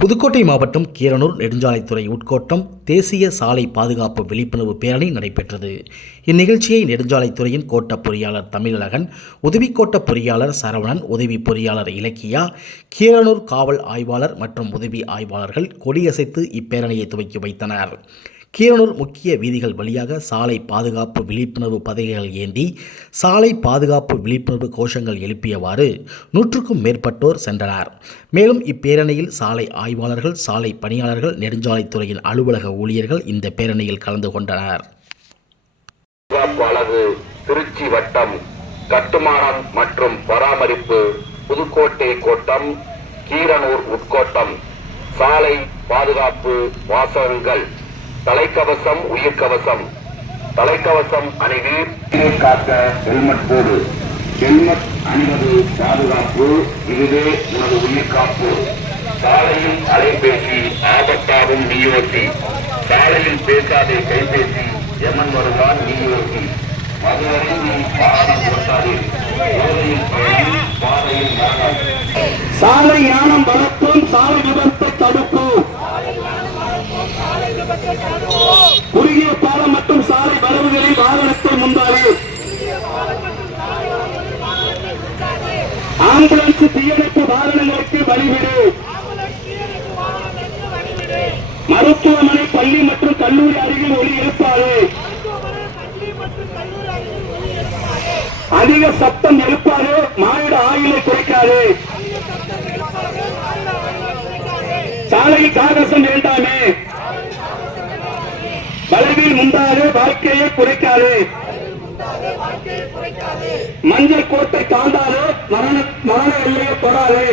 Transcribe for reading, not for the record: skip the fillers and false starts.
புதுக்கோட்டை மாவட்டம் கீரனூர் நெடுஞ்சாலைத்துறை உட்கோட்டம் தேசிய சாலை பாதுகாப்பு விழிப்புணர்வு பேரணி நடைபெற்றது. இந்நிகழ்ச்சியை நெடுஞ்சாலைத்துறையின் கோட்ட பொறியாளர் தமிழழகன், உதவி கோட்ட பொறியாளர் சரவணன், உதவி பொறியாளர் இலக்கியா, கீரனூர் காவல் ஆய்வாளர் மற்றும் உதவி ஆய்வாளர்கள் கொடியசைத்து இப்பேரணியை துவக்கி வைத்தனர். கீரனூர் முக்கிய வீதிகள் வழியாக சாலை பாதுகாப்பு விழிப்புணர்வு பதாகைகள் ஏந்தி சாலை பாதுகாப்பு விழிப்புணர்வு கோஷங்கள் எழுப்பியவாறு 100க்கும் மேற்பட்டோர் சென்றனர். மேலும் இப்பேரணியில் சாலை ஆய்வாளர்கள், சாலை பணியாளர்கள், நெடுஞ்சாலைத்துறையின் அலுவலக ஊழியர்கள் இந்த பேரணியில் கலந்து கொண்டனர். திருச்சி வட்டம் கட்டுமானம் மற்றும் பராமரிப்பு, புதுக்கோட்டை கோட்டம், கீரனூர் உட்கோட்டம் சாலை பாதுகாப்பு வாசகங்கள்: தலைக்கவசம் உயிர்கவசம், தலைக்கவசம் அணிவீர், காக்க ஹெல்மெட் போடு, ஹெல்மெட் அணிவது பாதுகாப்பு, இதுவே உனது உயிர்காப்பு. சாலையில் அலைபேசி ஆபத்தாகும் நீயோசி, சாலையில் பேசாதே கைபேசி, எமன் வருவான் நீயோசி. மதுவரைந்து வாகனம் ஓட்டாதே, போதையில் பயணம், பாதையில் மரணம். சாலை ஞானம் வளர்ப்போம், சாலை விபத்தை தடுப்போம். குறுகிய பாலம் மற்றும் சாலை வரவுகளில் வாகனத்தை முந்தாது. ஆம்புலன்ஸ் தீயணைப்பு வாகனங்களுக்கு வழிவிடு. மருத்துவமனை, பள்ளி மற்றும் கல்லூரி அருகில் ஒலி எழுப்பாது. அதிக சத்தம் எழுப்பாது. மானிட ஆயுளை குறைக்காது. சாலையில் சாகசம் வேண்டாமே. வளைவில் முந்தாது. வாழ்க்கையை குறைக்காது. மஞ்சள் கோட்டை தாண்டாது. மரண எல்லையை தொடாது.